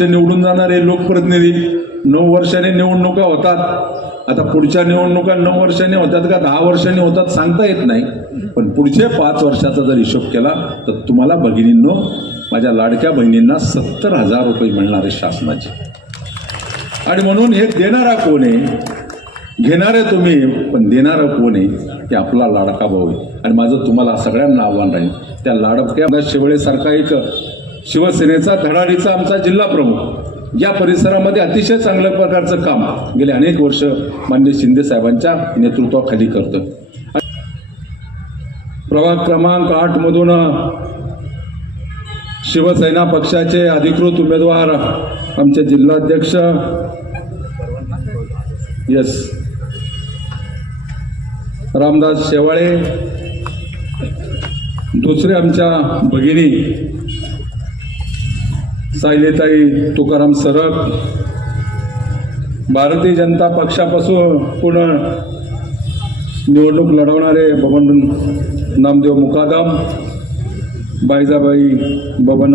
निवडून जाणारे लोकप्रतिनिधी 9 वर्षांनी निवडणुका होतात। आता पुढच्या निवडणुका 9 वर्षांनी होतात का 10 वर्षांनी होतात सांगता येत नाही, पण पुढचे 5 वर्षाचा जर हिशोब केला तर तुम्हाला भगिनींनो, माझ्या लाडक्या बहिणींना 70,000 रुपये मिळणार आहे शासनाचे। आणि म्हणून हे देणारा कोण आहे? घेणारे तुम्ही, पण देणारा कोण आहे? ते आपला लाडका भाऊ आहे। आणि माझं तुम्हाला सगळ्यांना आव्हान राहील, त्या लाडक्या शेवळेसारखा एक शिवसेनेचा धडाडीचा आमचा जिल्हा प्रमुख या परिसरामध्ये अतिशय चांगल्या प्रकारचं काम गेले अनेक वर्ष माननीय शिंदे साहेबांच्या नेतृत्वाखाली करतो। प्रभाग क्रमांक 8 मधून शिवसेना पक्षाचे अधिकृत उमेदवार आमचे जिल्हाध्यक्ष रामदास शेवाळे, दुसरे आमच्या भगिनी सायलीताई तुकाराम सरक, भारतीय जनता पक्षापासून पुन्हा निवडणूक लढवणारे बबन नामदेव मुकादम, बायजाबाई बबन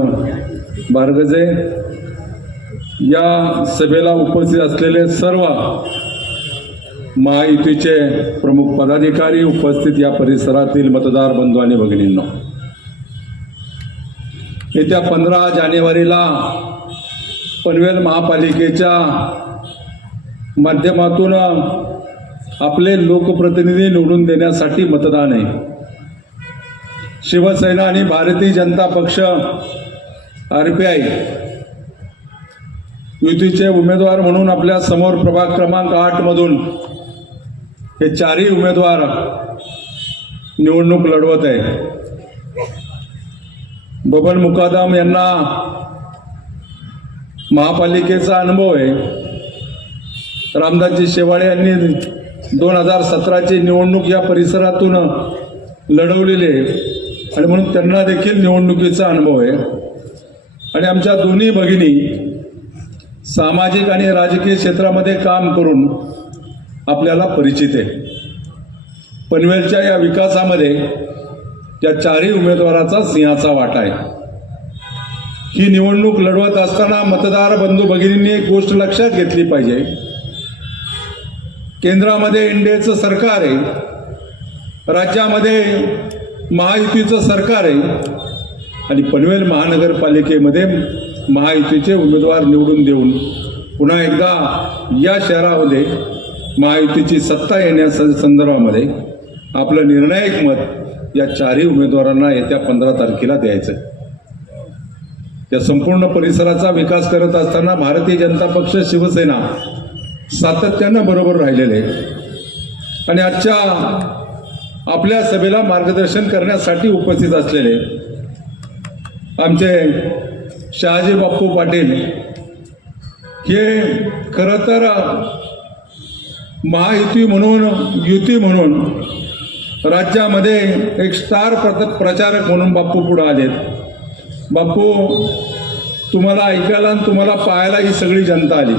बारगजे, या सभेला उपस्थित असलेले सर्व महायुतीचे प्रमुख पदाधिकारी, उपस्थित या परिसरातील मतदार बंधू आणि भगिनींनो, येत्या 15 जानेवारीला पनवेल महापालिकेच्या माध्यमातून आपले लोकप्रतिनिधी निवडून देण्यासाठी मतदान आहे। शिवसेना आणि भारतीय जनता पक्ष RPI युतीचे उमेदवार म्हणून आपल्या समोर प्रभाग क्रमांक 8 मधून हे 4ही उमेदवार निवडणूक लढवत आहे। बबन मुकादम यांना महापालिकेचा अनुभव आहे। रामदासजी शेवाळे यांनी 2017ची निवडणूक या परिसरातून लढवलेली आहे आणि म्हणून त्यांना देखील निवडणुकीचा अनुभव आहे। आणि आमच्या दोन्ही भगिनी सामाजिक आणि राजकीय क्षेत्रामध्ये काम करून आपल्याला परिचित आहे। पनवेलच्या या विकासामध्ये या 4ही उमेदवाराचा सिंहाचा वाटा आहे। ही निवडणूक लढवत असताना मतदार बंधू भगिनींनी एक गोष्ट लक्षात घेतली पाहिजे, केंद्रामध्ये एनडीएचं सरकार आहे, राज्यामध्ये महायुतीचं सरकार आहे आणि पनवेल महानगरपालिकेमध्ये महायुतीचे उमेदवार निवडून देऊन पुन्हा एकदा या शहरामध्ये महायुतीची सत्ता येण्याच्या संदर्भामध्ये आपलं निर्णायक मत या 4ही उमेदवारांना येत्या 15 तारखेला द्यायचं। या संपूर्ण परिसराचा विकास करत असताना भारतीय जनता पक्ष शिवसेना सातत्यानं बरोबर राहिलेले आणि आजच्या आपल्या सभेला मार्गदर्शन करण्यासाठी उपस्थित असलेले आमचे शहाजी बाप्पू पाटील हे खरं तर महायुती म्हणून, युती म्हणून राज्यामध्ये एक स्टार प्रचारक म्हणून बाप्पू पुढे आलेत। बाप्पू, तुम्हाला ऐकायला आणि तुम्हाला पाहायला ही सगळी जनता आली।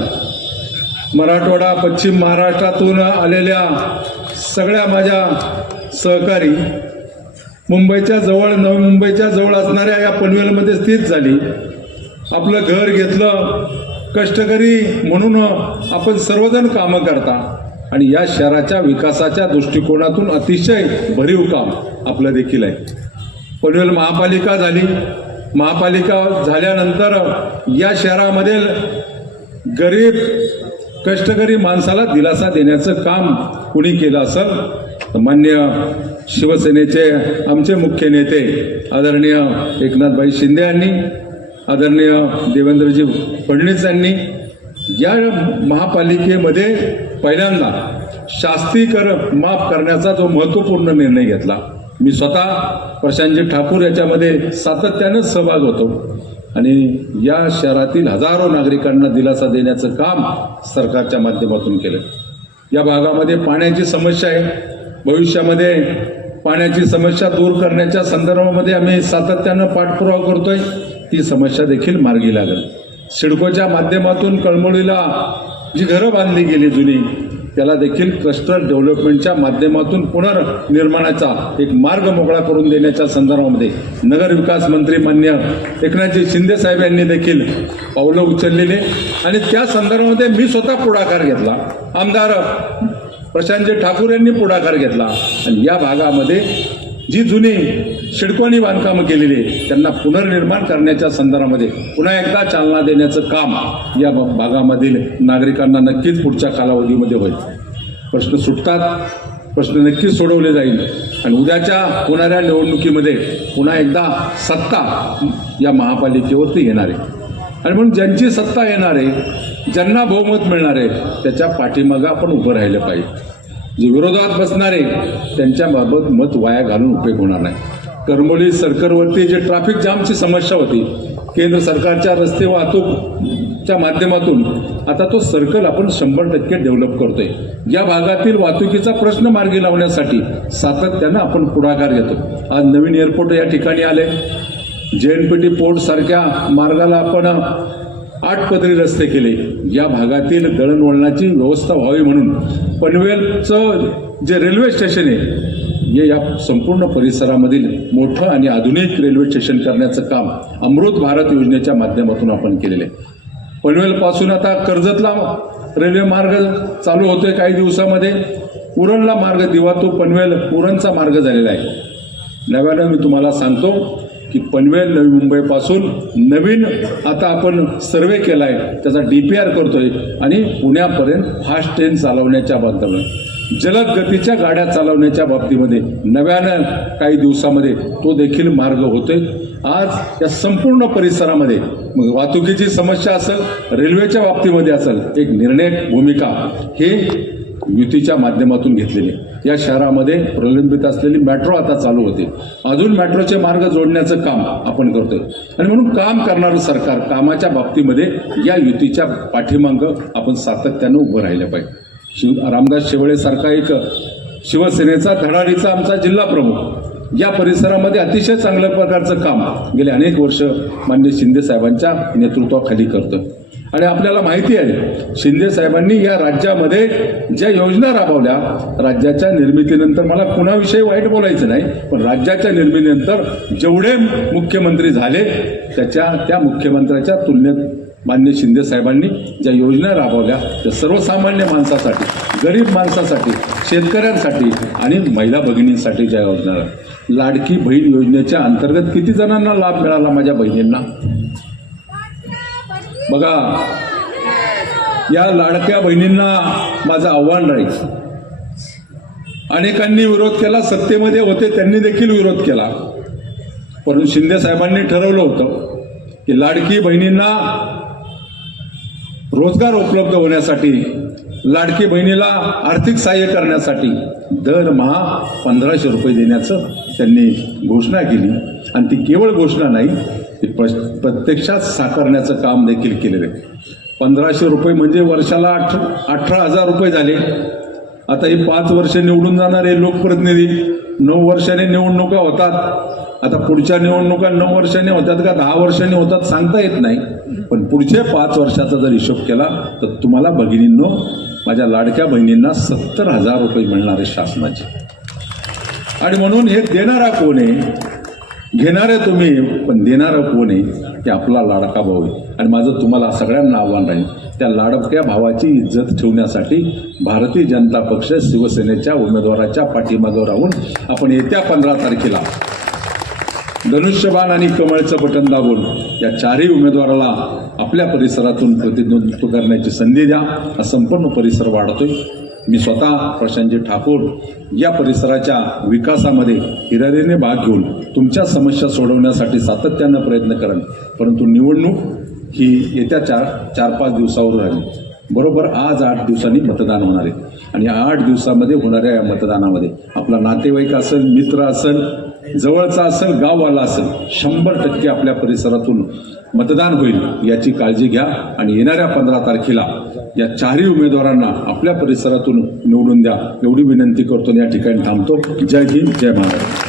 मराठवाडा, पश्चिम महाराष्ट्रातून आलेल्या सगळ्या माझ्या सहकारी मुंबईच्या जवळ, नवी मुंबईच्या जवळ असणाऱ्या या पनवेलमध्ये स्थित झाली, आपलं घर घेतलं, कष्टकरी म्हणून आपण सर्वजण कामं करता आणि या शहराच्या विकासाच्या दृष्टिकोनातून अतिशय भरीव काम आपलं देखील आहे। पनवेल महापालिका झाली, महापालिका झाल्यानंतर या शहरामध्ये गरीब कष्टकरी माणसाला दिलासा देण्याचं काम कुणी केलं असेल तर माननीय शिवसेनेचे आमचे मुख्य नेते आदरणीय एकनाथभाई शिंदे यांनी, आदरणीय देवेंद्रजी फडणवीस यांनी या महापालिकेमध्ये पहिल्यांदा शास्ती कर माफ करण्याचा जो महत्त्वपूर्ण निर्णय घेतला। मी स्वतः प्रशांतजी ठाकूर याच्यामध्ये सातत्यानं सहभाग होतो आणि या शहरातील हजारो नागरिकांना दिलासा देण्याचं काम सरकारच्या माध्यमातून केलं। या भागामध्ये पाण्याची समस्या आहे, भविष्यामध्ये पाण्याची समस्या दूर करण्याच्या संदर्भामध्ये आम्ही सातत्यानं पाठपुरावा करतोय, ती समस्या देखील मार्गी लागेल। सिडकोच्या माध्यमातून कळमोलीला जी घरं बांधली गेली जुनी, त्याला देखील क्लस्टर डेव्हलपमेंटच्या माध्यमातून पुनर्निर्माणाचा एक मार्ग मोकळा करून देण्याच्या संदर्भामध्ये नगर विकास मंत्री मान्य एकनाथजी शिंदे साहेब यांनी देखील पावलं उचललेले आणि त्या संदर्भामध्ये मी स्वतः पुढाकार घेतला. आमदार प्रशांतजी ठाकूर यांनी पुढाकार घेतला आणि या भागामध्ये जी जुनी शिडकोणी बांधकामं केलेली आहे त्यांना पुनर्निर्माण करण्याच्या संदर्भामध्ये पुन्हा एकदा चालना देण्याचं काम या भागामधील नागरिकांना नक्कीच पुढच्या कालावधीमध्ये होईल. प्रश्न सुटतात, प्रश्न नक्कीच सोडवले जाईल आणि उद्याच्या होणाऱ्या निवडणुकीमध्ये पुन्हा एकदा सत्ता या महापालिकेवरती येणार आहे आणि म्हणून ज्यांची सत्ता येणार आहे, ज्यांना बहुमत मिळणार आहे त्याच्या पाठीमागं आपण उभं राहिलं पाहिजे. जे विरोधात बसणारे त्यांच्याबाबत मत वाया घालून उपयोग होणार नाही. करमोली सर्कलवरती जे ट्रॅफिक जामची समस्या होती, केंद्र सरकारच्या रस्ते वाहतूकच्या माध्यमातून आता तो सर्कल आपण 100% डेव्हलप करतोय. या भागातील वाहतुकीचा प्रश्न मार्गी लावण्यासाठी सातत्यानं आपण पुढाकार घेतो. आज नवीन एअरपोर्ट या ठिकाणी आले. JNPT पोर्ट सारख्या मार्गाला आपण 8 पदरी रस्ते केले. या भागातील दळणवळणाची व्यवस्था व्हावी म्हणून पनवेलचं जे रेल्वे स्टेशन आहे हे या संपूर्ण परिसरामधील मोठं आणि आधुनिक रेल्वे स्टेशन करण्याचं काम अमृत भारत योजनेच्या माध्यमातून आपण केलेलं आहे. पनवेलपासून आता कर्जतला रेल्वे मार्ग चालू होतोय काही दिवसामध्ये. उरणला मार्ग दिवा तो पनवेल उरणचा मार्ग झालेला आहे. नव्यानं मी तुम्हाला सांगतो की पनवेल नवी मुंबईपासून नवीन आता आपण सर्वे केला आहे, त्याचा DPR करतोय आणि पुण्यापर्यंत फास्ट ट्रेन चालवण्याच्या बाबतीमध्ये, जलद गतीच्या गाड्या चालवण्याच्या बाबतीमध्ये नव्यानं काही दिवसामध्ये तो देखील मार्ग होतोय. आज या संपूर्ण परिसरामध्ये मग वाहतुकीची समस्या असेल, रेल्वेच्या बाबतीमध्ये असेल, एक निर्णायक भूमिका हे युतीच्या माध्यमातून घेतलेली. या शहरामध्ये प्रलंबित असलेली मेट्रो आता चालू होते. अजून मेट्रोचे मार्ग जोडण्याचं काम आपण करतोय आणि म्हणून काम करणारं सरकार कामाच्या बाबतीमध्ये या युतीच्या पाठीमागं आपण सातत्यानं उभं राहिलं पाहिजे. रामदास शेवळेसारखा एक शिवसेनेचा धडाडीचा आमचा जिल्हा प्रमुख या परिसरामध्ये अतिशय चांगल्या प्रकारचं काम गेले अनेक वर्ष माननीय शिंदे साहेबांच्या नेतृत्वाखाली करतोय. आणि आपल्याला माहिती आहे शिंदे साहेबांनी या राज्यामध्ये ज्या योजना राबवल्या, राज्याच्या निर्मितीनंतर मला कुणाविषयी वाईट बोलायचं नाही, पण राज्याच्या निर्मितीनंतर जेवढे मुख्यमंत्री झाले त्या मुख्यमंत्र्याच्या तुलनेत माननीय शिंदे साहेबांनी ज्या योजना राबवल्या त्या सर्वसामान्य माणसासाठी, गरीब माणसासाठी, शेतकऱ्यांसाठी आणि महिला भगिनींसाठी ज्या योजना, लाडकी बहीण योजनेच्या अंतर्गत किती जणांना लाभ मिळाला माझ्या बहिणींना बघा. या लाडक्या बहिणींना माझं आव्हान राहील. अनेकांनी विरोध केला, सत्तेमध्ये होते त्यांनी देखील विरोध केला, परंतु शिंदे साहेबांनी ठरवलं होतं की लाडकी बहिणींना रोजगार उपलब्ध होण्यासाठी, लाडकी बहिणीला आर्थिक सहाय्य करण्यासाठी दरमहा 1500 रुपये देण्याचं त्यांनी घोषणा केली आणि ती केवळ घोषणा नाही, ती प्रत्यक्षात साकारण्याचं काम देखील केलेलं आहे. 1500 रुपये म्हणजे वर्षाला 18,000 रुपये झाले. आता ही 5 वर्ष निवडून जाणारे लोकप्रतिनिधी 9 वर्षांनी निवडणुका होतात. आता पुढच्या निवडणुका 9 वर्षांनी होतात का 10 वर्षांनी होतात सांगता येत नाही, पण पुढचे 5 वर्षाचा जर हिशोब केला तर तुम्हाला भगिनींनो, माझ्या लाडक्या बहिणींना 70,000 रुपये मिळणार आहे शासनाचे. आणि म्हणून हे देणारा कोण आहे, घेणारे तुम्ही, पण देणारा कोण आहे ते आपला लाडका भाऊ आहे. आणि माझं तुम्हाला सगळ्यांना आव्हान राहील, त्या लाडक्या भावाची इज्जत ठेवण्यासाठी भारतीय जनता पक्ष शिवसेनेच्या उमेदवाराच्या पाठीमागं राहून आपण येत्या 15 तारखेला धनुष्यबाण आणि कमळचं बटन दाबून या 4ही उमेदवाराला आपल्या परिसरातून प्रतिनिधित्व करण्याची संधी द्या. हा संपूर्ण परिसर वाढतोय. मी स्वतः प्रशांतजी ठाकूर या परिसराच्या विकासामध्ये हिरारीने भाग घेऊन तुमच्या समस्या सोडवण्यासाठी सातत्यानं प्रयत्न करेन. परंतु निवडणूक ही येत्या 4-5 दिवसावर राहील. बरोबर आज 8 दिवसांनी मतदान होणार आहे आणि 8 दिवसामध्ये होणाऱ्या या मतदानामध्ये आपला नातेवाईक असेल, मित्र असेल, जवळचा असेल, गाववाला असेल, 100% आपल्या परिसरातून मतदान होईल याची काळजी घ्या. आणि येणाऱ्या 15 तारखेला या 4ही उमेदवारांना आपल्या परिसरातून निवडून द्या एवढी विनंती करतो. या ठिकाणी थांबतो. जय हिंद, जय महाराष्ट्र.